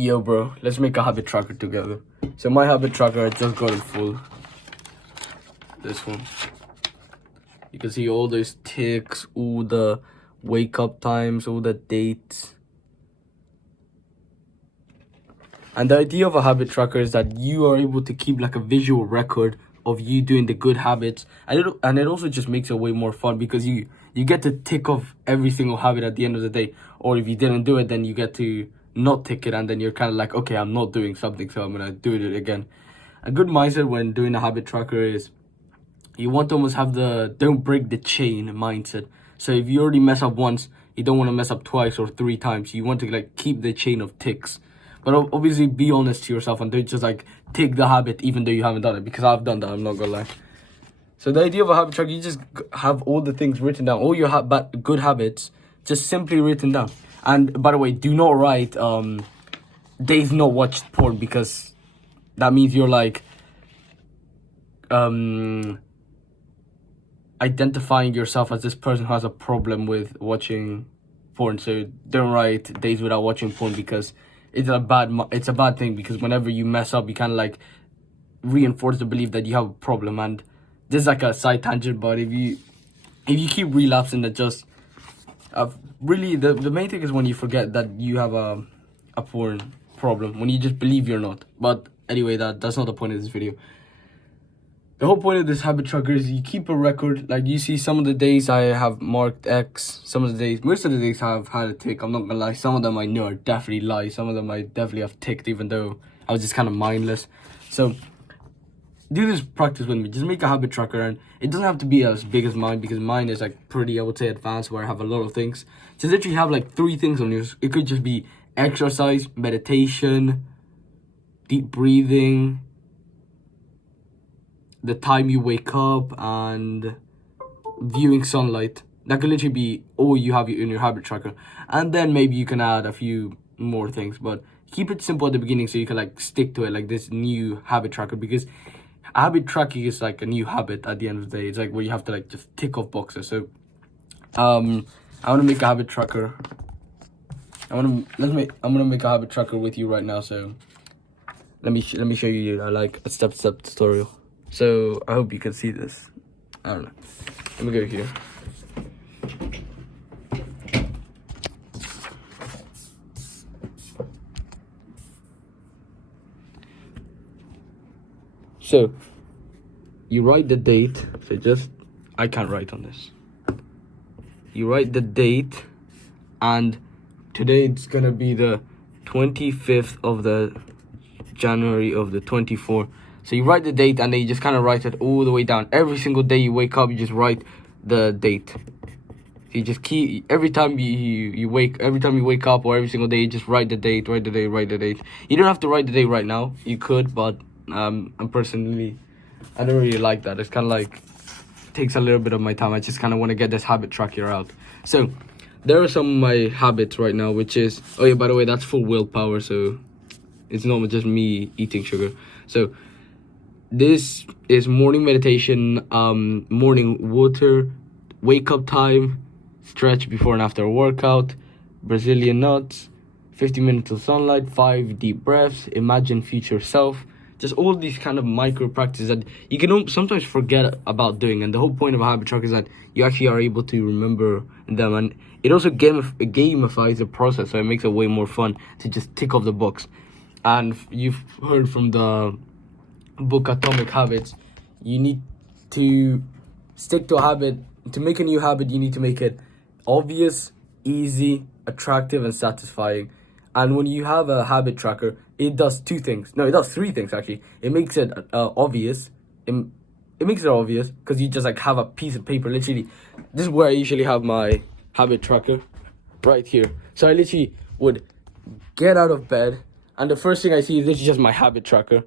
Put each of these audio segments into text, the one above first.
Yo, bro, let's make a habit tracker together. So my habit tracker, I just got it full. This one. You can see all those ticks, all the wake up times, all the dates. And the idea of a habit tracker is that you are able to keep like a visual record of you doing the good habits. And it also just makes it way more fun because you get to tick off every single habit at the end of the day. Or if you didn't do it, then you get to not tick it, and then you're kind of like, okay, I'm not doing something, so I'm gonna do it again. A good mindset when doing a habit tracker is you want to almost have the don't break the chain mindset. So if you already mess up once, you don't want to mess up twice or 3 times. You want to like keep the chain of ticks. But obviously be honest to yourself and don't just like tick the habit even though you haven't done it, because I've done that, I'm not gonna lie. So the idea of a habit tracker, you just have all the things written down, all your good habits just simply written down. And by the way, do not write days not watched porn, because that means you're like identifying yourself as this person who has a problem with watching porn. So don't write days without watching porn, because it's a bad thing, because whenever you mess up, you kind of like reinforce the belief that you have a problem. And this is like a side tangent, but if you keep relapsing, that just really the main thing is when you forget that you have a porn problem, when you just believe you're not. But anyway, that's not the point of this video. The whole point of this habit tracker is you keep a record. Like you see, some of the days I have marked X, some of the days, most of the days I've had a tick. I'm not gonna lie, some of them I know are definitely lies, some of them I definitely have ticked, even though I was just kind of mindless. So do this practice with me. Just make a habit tracker, and it doesn't have to be as big as mine, because mine is like pretty, I would say, advanced, where I have a lot of things. Just literally have like 3 things on yours. It could just be exercise, meditation, deep breathing, the time you wake up, and viewing sunlight. That could literally be all you have in your habit tracker. And then maybe you can add a few more things, but keep it simple at the beginning so you can like stick to it, like this new habit tracker. Because habit tracking is like a new habit at the end of the day. It's like where you have to like just tick off boxes. So I want to make a habit tracker. I'm gonna make a habit tracker with you right now. So let me show you like a step-to-step tutorial. So I hope you can see this. I don't know. Let me go here. So you write the date. So I can't write on this. You write the date, and today it's gonna be the 25th of the January of the 24th. So you write the date, and then you just kind of write it all the way down. Every single day you wake up, you just write the date. So you just keep, every time you wake up, or every single day, you just write the date, write the date. You don't have to write the date right now. You could, but I'm personally, I don't really like that. It's kind of like takes a little bit of my time. I just kind of want to get this habit tracker out. So there are some of my habits right now, which is, oh yeah, by the way, that's full willpower, so it's not just me eating sugar. So this is morning meditation, morning water, wake up time, stretch before and after a workout, Brazilian nuts, 50 minutes of sunlight, 5 deep breaths, imagine future self. Just all these kind of micro practices that you can sometimes forget about doing. And the whole point of a habit tracker is that you actually are able to remember them. And it also gamifies the process, so it makes it way more fun to just tick off the box. And you've heard from the book Atomic Habits, you need to stick to a habit. To make a new habit, you need to make it obvious, easy, attractive, and satisfying. And when you have a habit tracker, it does 2 things. No, it does 3 things actually. It makes it obvious. It makes it obvious because you just like have a piece of paper. Literally, this is where I usually have my habit tracker, right here. So I literally would get out of bed, and the first thing I see is literally just my habit tracker.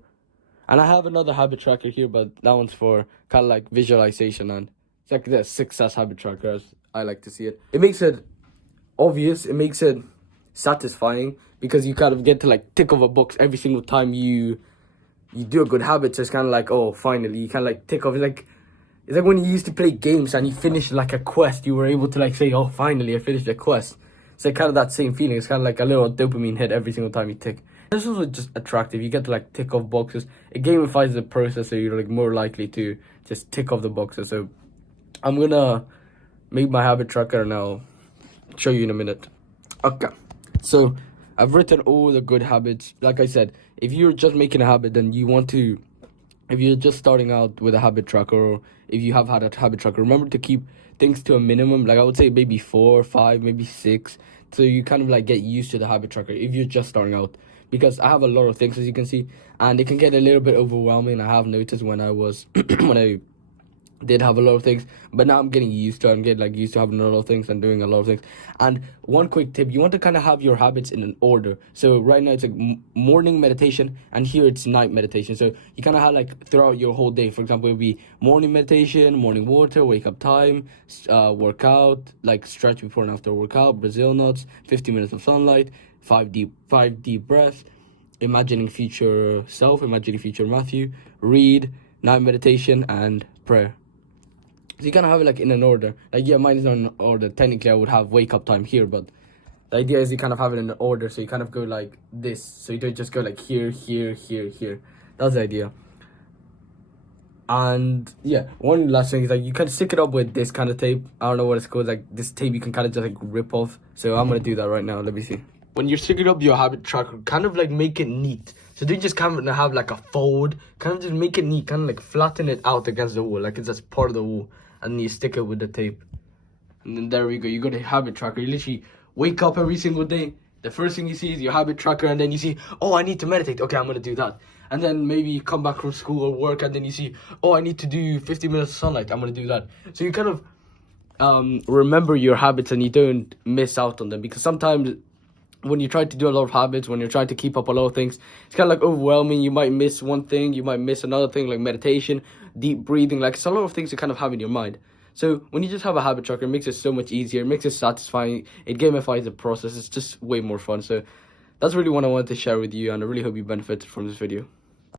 And I have another habit tracker here, but that one's for kind of like visualization, and it's like the success habit tracker, as I like to see it. It makes it obvious. It makes it satisfying, because you kind of get to like tick off a box every single time you do a good habit. So it's kind of like, oh, finally, you kind of like tick off. It's like when you used to play games and you finished like a quest, you were able to like say, oh, finally, I finished a quest. It's like kind of that same feeling. It's kind of like a little dopamine hit every single time you tick. This is also just attractive. You get to like tick off boxes. It gamifies the process, so you're like more likely to just tick off the boxes. So I'm gonna make my habit tracker and I'll show you in a minute. Okay, so I've written all the good habits. Like I said, if you're just making a habit, then you want to, if you're just starting out with a habit tracker, or if you have had a habit tracker, remember to keep things to a minimum. Like I would say maybe 4, 5, maybe 6, so you kind of like get used to the habit tracker if you're just starting out. Because I have a lot of things, as you can see, and it can get a little bit overwhelming. I have noticed when I was when I did have a lot of things, but now I'm getting used to it. I'm getting like used to having a lot of things and doing a lot of things. And one quick tip, you want to kind of have your habits in an order. So right now it's like morning meditation, and here it's night meditation. So you kind of have like throughout your whole day. For example, it'll be morning meditation, morning water, wake up time, workout, like stretch before and after workout, Brazil nuts, 50 minutes of sunlight, 5 deep breaths, imagining future self, imagining future Matthew, read, night meditation, and prayer. So you kind of have it like in an order. Like, yeah, mine is not in order. Technically, I would have wake up time here, but the idea is you kind of have it in an order. So you kind of go like this. So you don't just go like here, here, here, here. That's the idea. And yeah, one last thing is like you can stick it up with this kind of tape. I don't know what it's called. Like this tape you can kind of just like rip off. So I'm going to do that right now. Let me see. When you're sticking up your habit tracker, kind of like make it neat. So don't just kind of have like a fold. Kind of just make it neat. Kind of like flatten it out against the wall. Like it's just part of the wall. And then you stick it with the tape. And then there we go. You got a habit tracker. You literally wake up every single day. The first thing you see is your habit tracker. And then you see, oh, I need to meditate. Okay, I'm going to do that. And then maybe you come back from school or work. And then you see, oh, I need to do 50 minutes of sunlight. I'm going to do that. So you kind of remember your habits and you don't miss out on them. Because sometimes when you try to do a lot of habits, when you're trying to keep up a lot of things, it's kind of like overwhelming. You might miss one thing, you might miss another thing, like meditation, deep breathing. Like it's a lot of things you kind of have in your mind. So when you just have a habit tracker, it makes it so much easier. It makes it satisfying. It gamifies the process. It's just way more fun. So that's really what I wanted to share with you, and I really hope you benefited from this video.